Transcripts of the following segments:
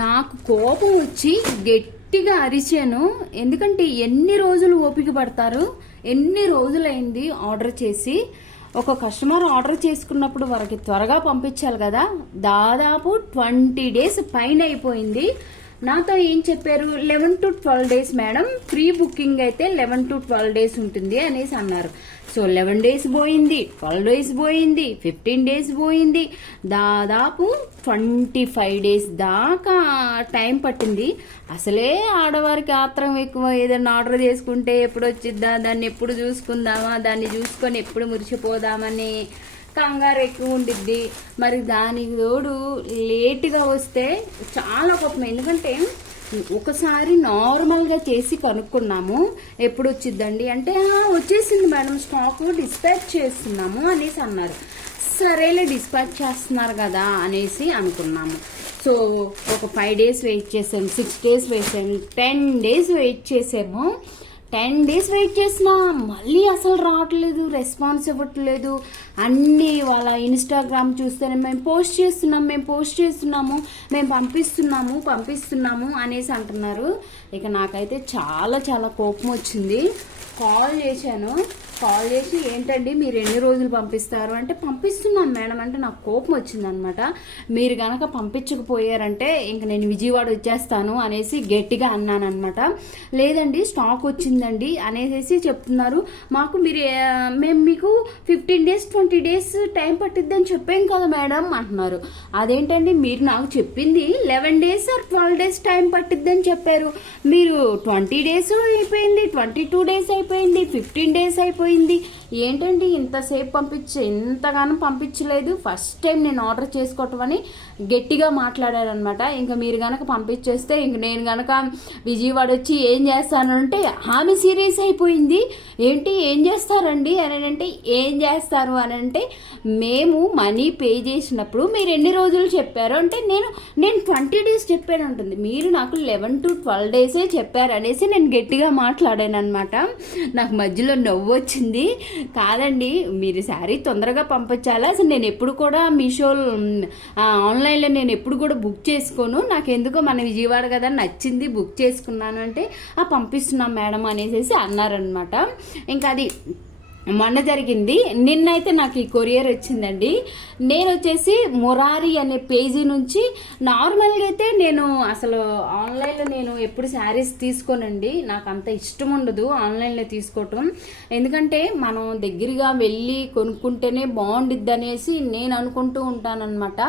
నాకు కోపం వచ్చి గట్టిగా అరిచాను. ఎందుకంటే ఎన్ని రోజులు ఓపిక పడతారు, ఎన్ని రోజులైంది ఆర్డర్ చేసి. ఒక కస్టమర్ ఆర్డర్ చేసుకున్నప్పుడు వారికి త్వరగా పంపించాలి కదా. దాదాపు 20 days పైన అయిపోయింది. నాతో ఏం చెప్పారు, 11 to 12 days madam, pre booking అయితే 11 to 12 days ఉంటుంది అనేసి అన్నారు. సో 11 days పోయింది, 12 days పోయింది, 15 days పోయింది, దాదాపు 25 days దాకా టైం పట్టింది. అసలే ఆడవారికి ఆత్రం ఎక్కువ. ఏదైనా ఆర్డర్ చేసుకుంటే ఎప్పుడు వచ్చిద్దా, దాన్ని ఎప్పుడు చూసుకుందామా, దాన్ని చూసుకొని ఎప్పుడు మురిసిపోదామని కంగారు ఎక్కువ ఉండిద్ది. మరి దానికి తోడు లేటుగా వస్తే చాలా కోపం. ఎందుకంటే ఒకసారి నార్మల్గా చేసి కనుక్కున్నాము, ఎప్పుడు వచ్చిద్దండి అంటే వచ్చేసింది మేడం, స్టాక్ డిస్పాచ్ చేస్తున్నాము అనేసి అన్నారు. సరేలే డిస్పాచ్ చేస్తున్నారు కదా అనేసి అనుకున్నాము. సో ఒక 5 days వెయిట్ చేసాము, 6 days వేసాము, 10 days వెయిట్ చేసాము. 10 days వెయిట్ చేసినా మళ్ళీ అసలు రావట్లేదు, రెస్పాన్స్ ఇవ్వట్లేదు. అన్నీ వాళ్ళ ఇన్స్టాగ్రామ్ చూస్తేనే మేము పోస్ట్ చేస్తున్నాము, మేము పంపిస్తున్నాము అనేసి అంటున్నారు. ఇక నాకైతే చాలా చాలా కోపం వచ్చింది. కాల్ చేసి ఏంటండి మీరు ఎన్ని రోజులు పంపిస్తారు అంటే, పంపిస్తున్నాం మేడం అంటే నాకు కోపం వచ్చింది అనమాట. మీరు కనుక పంపించకపోయారంటే ఇంక నేను విజయవాడ వచ్చేస్తాను అనేసి గట్టిగా అన్నాను అనమాట. లేదండి స్టాక్ వచ్చిందండి అనేసి చెప్తున్నారు. మేము మీకు 15 days 20 days టైం పట్టిద్దని చెప్పాం కదా మేడం అంటున్నారు. అదేంటండి మీరు నాకు చెప్పింది 11 days or 12 days టైం పట్టిద్దని చెప్పారు. మీరు 20 days అయిపోయింది, 22 days అయిపోయింది, 15 days అయిపోయింది. ఏంటండి ఇంతసేపు ఇంతగానో పంపించలేదు, ఫస్ట్ టైం నేను ఆర్డర్ చేసుకోవటం అని గట్టిగా మాట్లాడారనమాట. ఇంకా మీరు కనుక పంపించేస్తే ఇంక నేను కనుక విజయవాడ వచ్చి ఏం చేస్తాను అంటే ఆమె సీరియస్ అయిపోయింది. ఏంటి ఏం చేస్తారండి అని అంటే, ఏం చేస్తారు అని అంటే, మేము మనీ పే చేసినప్పుడు మీరు ఎన్ని రోజులు చెప్పారు అంటే నేను 20 days చెప్పాను ఉంటుంది. మీరు నాకు 11 to 12 days చెప్పారు అనేసి నేను గట్టిగా మాట్లాడాను అనమాట. నాకు మధ్యలో నవ్వు వచ్చింది. కాదండి మీరు శారీ తొందరగా పంపించాలి, అసలు నేను ఎప్పుడు కూడా మీషో ఆన్లైన్లో నేను ఎప్పుడు కూడా బుక్ చేసుకోను, నాకు ఎందుకో మన విజయవాడ కదా నచ్చింది బుక్ చేసుకున్నాను అంటే పంపిస్తున్నాం మేడం అనేసి అన్నారనమాట. ఇంకా అది మొన్న జరిగింది. నిన్నైతే నాకు ఈ కొరియర్ వచ్చిందండి. నేను వచ్చేసి మురారి అనే పేజీ నుంచి నార్మల్గా అయితే నేను అసలు ఆన్లైన్లో నేను ఎప్పుడు శారీస్ తీసుకోనండి, నాకు అంత ఇష్టం ఉండదు ఆన్లైన్లో తీసుకోవటం. ఎందుకంటే మనం దగ్గరగా వెళ్ళి కొనుక్కుంటేనే బాగుండిద్ది అనేసి నేను అనుకుంటూ ఉంటానన్నమాట.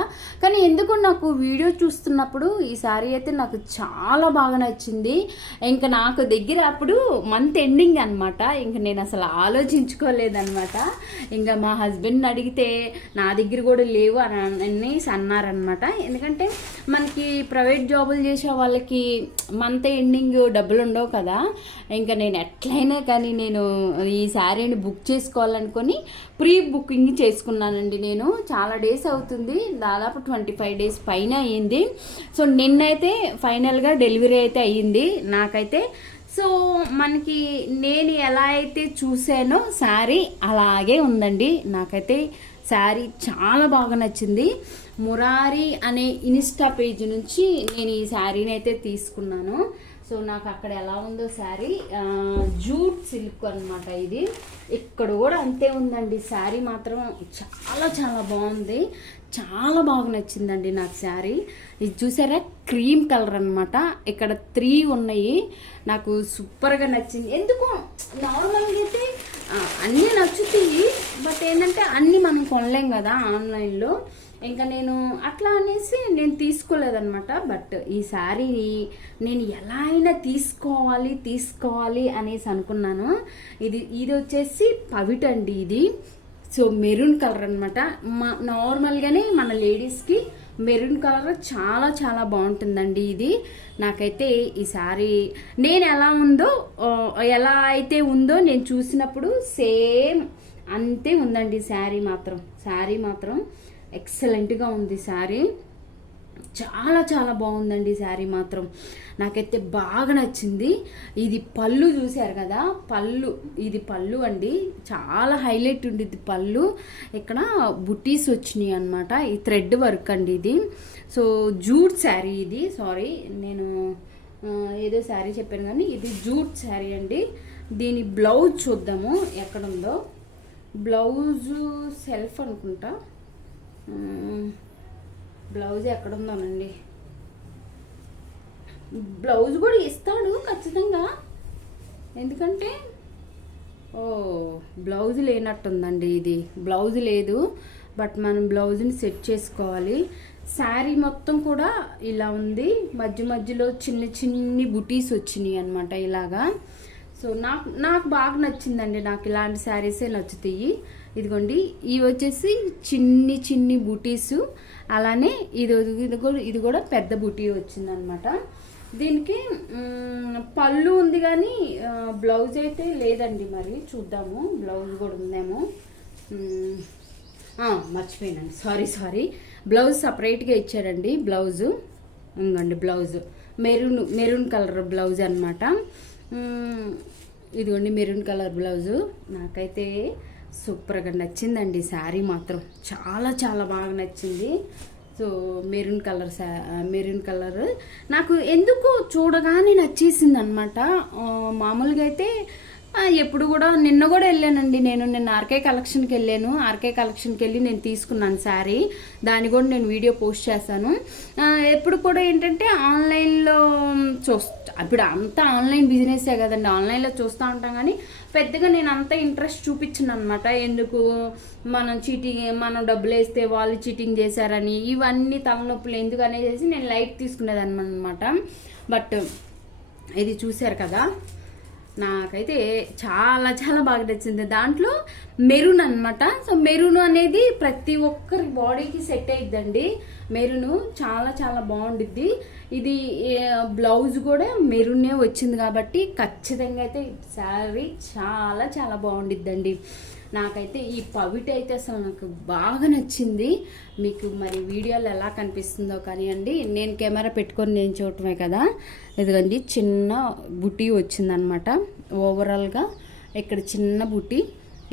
కానీ ఎందుకు నాకు వీడియో చూస్తున్నప్పుడు ఈ శారీ అయితే నాకు చాలా బాగా నచ్చింది. ఇంకా నాకు దగ్గర అప్పుడు మంత్ ఎండింగ్ అనమాట. ఇంకా నేను అసలు లేదనమాట. ఇంకా మా హస్బెండ్ని అడిగితే నా దగ్గర కూడా లేవు అని అన్నారనమాట. ఎందుకంటే మనకి ప్రైవేట్ జాబులు చేసే వాళ్ళకి మంత్ ఎండింగ్ డబ్బులు ఉండవు కదా. ఇంకా నేను ఎట్లయినా కానీ నేను ఈ శారీని బుక్ చేసుకోవాలనుకొని ప్రీ బుకింగ్ చేసుకున్నానండి. నేను చాలా డేస్ అవుతుంది, దాదాపు 25 days పైన అయ్యింది. సో నిన్నైతే ఫైనల్గా డెలివరీ అయితే అయ్యింది నాకైతే. సో మనకి నేను ఎలా అయితే చూసానో శారీ అలాగే ఉందండి. నాకైతే శారీ చాలా బాగా నచ్చింది. మురారి అనే ఇన్స్టా పేజ్ నుంచి నేను ఈ శారీని అయితే తీసుకున్నాను. సో నాకు అక్కడ ఎలా ఉందో శారీ, జూట్ సిల్క్ అనమాట ఇది. ఇక్కడ కూడా అంతే ఉందండి. శారీ మాత్రం చాలా చాలా బాగుంది, చాలా బాగా నచ్చిందండి నాకు శారీ. ఇది చూసారా క్రీమ్ కలర్ అనమాట, ఇక్కడ 3 ఉన్నాయి. నాకు సూపర్గా నచ్చింది. ఎందుకు నార్మల్గా అయితే అన్నీ నచ్చుతాయి, బట్ ఏంటంటే అన్నీ మనం కొనలేం కదా ఆన్లైన్లో. ఇంకా నేను అట్లా అనేసి నేను తీసుకోలేదన్నమాట. బట్ ఈ శారీని నేను ఎలా అయినా తీసుకోవాలి అనేసి అనుకున్నాను. ఇది వచ్చేసి పవిట్ అండి ఇది. సో మెరూన్ కలర్ అనమాట. నార్మల్గానే మన లేడీస్కి మెరూన్ కలర్ చాలా చాలా బాగుంటుందండి ఇది. నాకైతే ఈ శారీ నేను ఎలా అయితే ఉందో నేను చూసినప్పుడు సేమ్ అంతే ఉందండి. శారీ మాత్రం ఎక్సలెంట్గా ఉంది శారీ. చాలా చాలా బాగుందండి శారీ మాత్రం. నాకైతే బాగా నచ్చింది. ఇది పళ్ళు చూశారు కదా, పళ్ళు, ఇది పళ్ళు అండి, చాలా హైలైట్ ఉండిద్ది పళ్ళు. ఇక్కడ బుటీస్ వచ్చినాయి అనమాట. ఈ థ్రెడ్ వర్క్ అండి ఇది. సో జూట్ శారీ ఇది, సారీ నేను ఏదో శారీ చెప్పాను కానీ ఇది జూట్ శారీ అండి. దీని బ్లౌజ్ చూద్దాము ఎక్కడుందో. బ్లౌజు సెల్ఫ్ అనుకుంటా, బ్లౌజ్ ఎక్కడుందోనండి. బ్లౌజ్ కూడా ఇస్తాడు ఖచ్చితంగా, ఎందుకంటే బ్లౌజ్ లేనట్టుందండి. ఇది బ్లౌజ్ లేదు, బట్ మనం బ్లౌజ్ని సెట్ చేసుకోవాలి. శారీ మొత్తం కూడా ఇలా ఉంది, మధ్య మధ్యలో చిన్న చిన్ని బుటీస్ వచ్చినాయి అనమాట ఇలాగా. సో నాకు బాగా నచ్చిందండి. నాకు ఇలాంటి శారీసే నచ్చుతాయి. ఇదిగోండి, ఇవి వచ్చేసి చిన్ని చిన్ని బుటీసు. అలానే ఇది కూడా పెద్ద బుటీ వచ్చిందనమాట. దీనికి పళ్ళు ఉంది కానీ బ్లౌజ్ అయితే లేదండి. మరి చూద్దాము, బ్లౌజ్ కూడా ఉందేమో. మర్చిపోయానండి, సారీ. బ్లౌజ్ సపరేట్గా ఇచ్చారండి. బ్లౌజు ఇంకండి, బ్లౌజ్ మెరూన్ కలర్ బ్లౌజ్ అనమాట. ఇదిగోండి మెరూన్ కలర్ బ్లౌజు. నాకైతే సూపర్గా నచ్చిందండి శారీ మాత్రం, చాలా చాలా బాగా నచ్చింది. సో మెరూన్ కలర్ నాకు ఎందుకు చూడగానే నచ్చేసింది అనమాట. మామూలుగా అయితే ఎప్పుడు కూడా, నిన్న కూడా వెళ్ళానండి నిన్న ఆర్కే కలెక్షన్కి వెళ్ళాను. ఆర్కే కలెక్షన్కి వెళ్ళి నేను తీసుకున్నాను శారీ, దాన్ని కూడా నేను వీడియో పోస్ట్ చేశాను. ఎప్పుడు కూడా ఏంటంటే ఆన్లైన్లో ఇప్పుడు అంతా ఆన్లైన్ బిజినెసే కదండి, ఆన్లైన్లో చూస్తూ ఉంటాం కానీ పెద్దగా నేను అంత ఇంట్రెస్ట్ చూపించను అనమాట. ఎందుకు మనం డబ్బులు వేస్తే వాళ్ళు చీటింగ్ చేశారని, ఇవన్నీ తలనొప్పులు ఎందుకు అనేసి నేను లైట్ తీసుకునేదాన్ని అనమాట. బట్ ఇది చూశారు కదా, నాకైతే చాలా చాలా బాగా నచ్చింది. దాంట్లో మెరూన్ అనమాట. సో మెరూన్ అనేది ప్రతి ఒక్కరి బాడీకి సెట్ అయిద్దండి. మెరూన్ చాలా చాలా బాగుండిద్ది. ఇది బ్లౌజ్ కూడా మెరూనే వచ్చింది కాబట్టి ఖచ్చితంగా అయితే శారీ చాలా చాలా బాగుండిద్దండి. నాకైతే ఈ పవిట అయితే అసలు నాకు బాగా నచ్చింది. మీకు మరి వీడియోలో ఎలా కనిపిస్తుందో కానీ అండి, నేను కెమెరా పెట్టుకొని నేను చూడటమే కదా. ఇదిగోండి చిన్న బుటీ వచ్చిందనమాట. ఓవరాల్గా ఇక్కడ చిన్న బుటీ.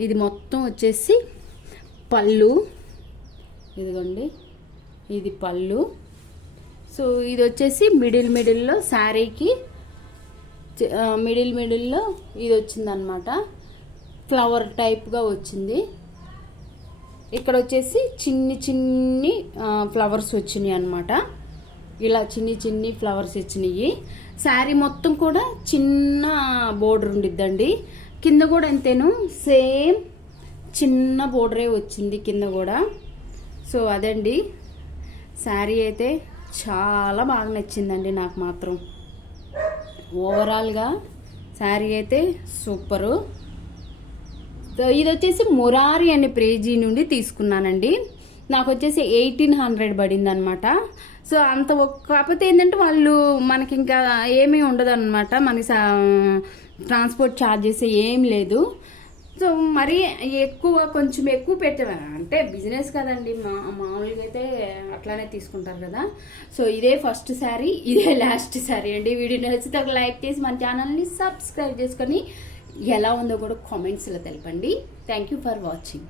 ఇది మొత్తం వచ్చేసి పళ్ళు. ఇదిగోండి ఇది పళ్ళు. సో ఇది వచ్చేసి మిడిల్లో శారీకి మిడిల్లో ఇది వచ్చిందనమాట. ఫ్లవర్ టైప్గా వచ్చింది. ఇక్కడ వచ్చేసి చిన్ని ఫ్లవర్స్ వచ్చినాయి అనమాట. ఇలా చిన్ని ఫ్లవర్స్ వచ్చినాయి. శారీ మొత్తం కూడా చిన్న బోర్డర్ ఉండిద్దండి. కింద కూడా అంతేను, సేమ్ చిన్న బోర్డరే వచ్చింది కింద కూడా. సో అదండి, శారీ అయితే చాలా బాగా నచ్చిందండి నాకు మాత్రం. ఓవరాల్గా శారీ అయితే సూపరు. సో ఇది వచ్చేసి మురారి అనే పేజీ నుండి తీసుకున్నానండి. నాకు వచ్చేసి 1800 పడింది అనమాట. సో అంత కాకపోతే ఏంటంటే వాళ్ళు మనకి ఇంకా ఏమీ ఉండదు అనమాట, మనకి ట్రాన్స్పోర్ట్ ఛార్జెస్ ఏం లేదు. సో మరి కొంచెం ఎక్కువ పెట్టాను అంటే బిజినెస్ కదండి, మామూలుగా అయితే అట్లానే తీసుకుంటారు కదా. సో ఇదే ఫస్ట్ శారీ, ఇదే లాస్ట్ శారీ అండి. వీడియో నచ్చితే ఒక లైక్ చేసి మన ఛానల్ని సబ్స్క్రైబ్ చేసుకొని ఎలా ఉందో కూడా కామెంట్స్లో తెలపండి. Thank you for watching.